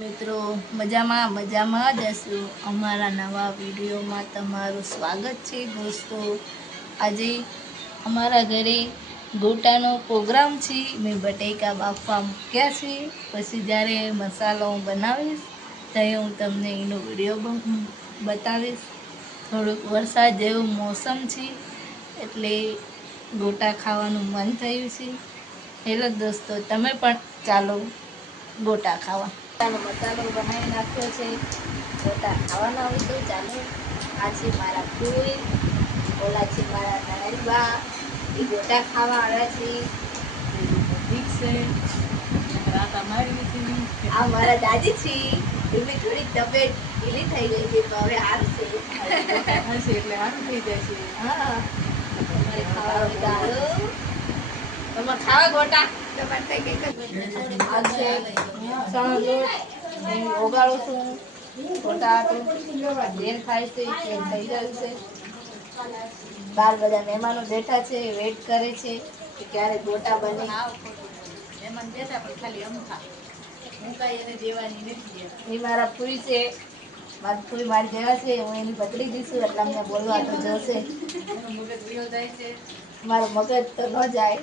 મિત્રો મજામાં જ હશો। અમારા નવા વિડીયોમાં તમારું સ્વાગત છે દોસ્તો। આજે અમારા ઘરે ગોટાનો પ્રોગ્રામ છે। મેં બટેકા બાફવા મૂક્યા છે, પછી જ્યારે મસાલો બનાવીશ ત્યારે હું તમને એનો વિડીયો બતાવીશ। થોડુંક વરસાદ જેવું મોસમ છે એટલે ગોટા ખાવાનું મન થયું છે। હેલો દોસ્તો, તમે પણ ચાલો ગોટા ખાવા। ચાલો મસાલો બનાવી નાખ્યો છે, ગોટા ખાવાના હોય તો ચાલો। આ છે મારા ફૂઈ, ઓલા છે મારા નણંદબા, એ ગોટા ખાવા આવ્યા છે। ઠીક છે, આ મારા દાદી છે, એમની થોડી તબિયત ઢીલી થઈ ગઈ છે તો હવે હારશે એટલે સારું થઈ જશે। હા, તમારે ખાવા હોય તો હાલો, તમારે ખાવા ગોટા તમારે કઈ કઈ આ છે ચણા લોટ ઓગાળું છું ગોટા જેમ થાય છે તેમ થઈ ગયું છે। બાર બધા મહેમાનો બેઠા છે, વેઇટ કરે છે કે ક્યારે ગોટા બને। મહેમાન બેઠા પણ ખાલી અમથા હું કાંઈ એને દેવાની નથી। એ મારા ફૂઈ છે, મારી ફૂઈ મારી જેવા છે, હું એની પતરી દીશું એટલે અમને બોલવા તો જોશે। મારું મગજ તો ન જાય।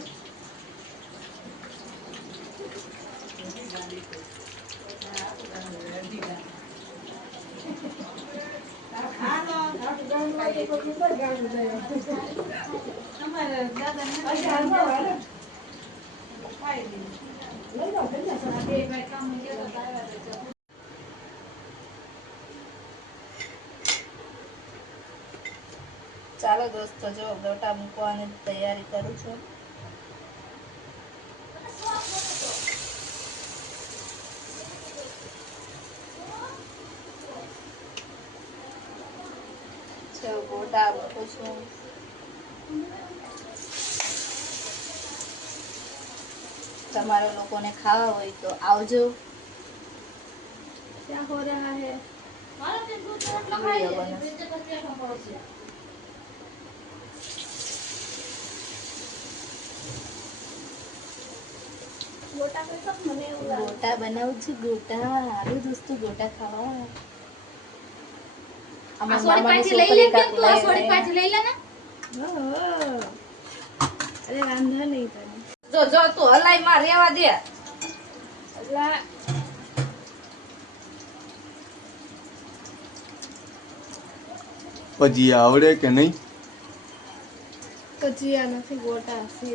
ચાલો દોસ્તો, જો ગોટા મૂકવાની તૈયારી કરું છું। ગોટા મૂકું છું। તમારા લોકોને ખાવા હોય તો આવજો। क्या हो रहा है? ગોટા બનાવું છું। ગોટા હાલો દોસ્તો, ગોટા ખાવા। અરે વાંધો નહીં તને, જો જો તું હલાઈ માં રેવા દે। ભજીયા આવડે કે નહીં? ભજીયા નથી, ગોટા છે।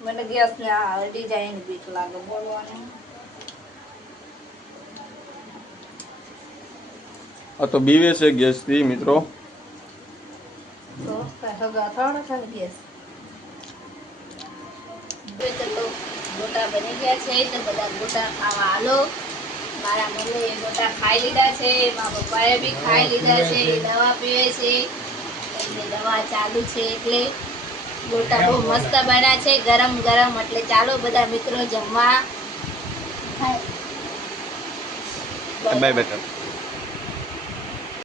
મને ગેસ ને હરડી જાય એની બીક લાગે બોલવાની। આ તો બીવે છે ગેસ થી મિત્રો। તો હગાથાણ ખાલી ગેસ તો ગોટા બની ગયા છે તો બધા ગોટા ખાવા હાલો। મારા મમ્મીએ ગોટા ખાઈ લીધા છે, મારા પપ્પાએ બી ખાઈ લીધા છે, દવા પીવે છે, એમને દવા ચાલુ છે એટલે ગોટા બહુ મસ્ત બન્યા છે, ગરમ ગરમ। એટલે ચાલો બધા મિત્રો જમવા। બાય બેટા।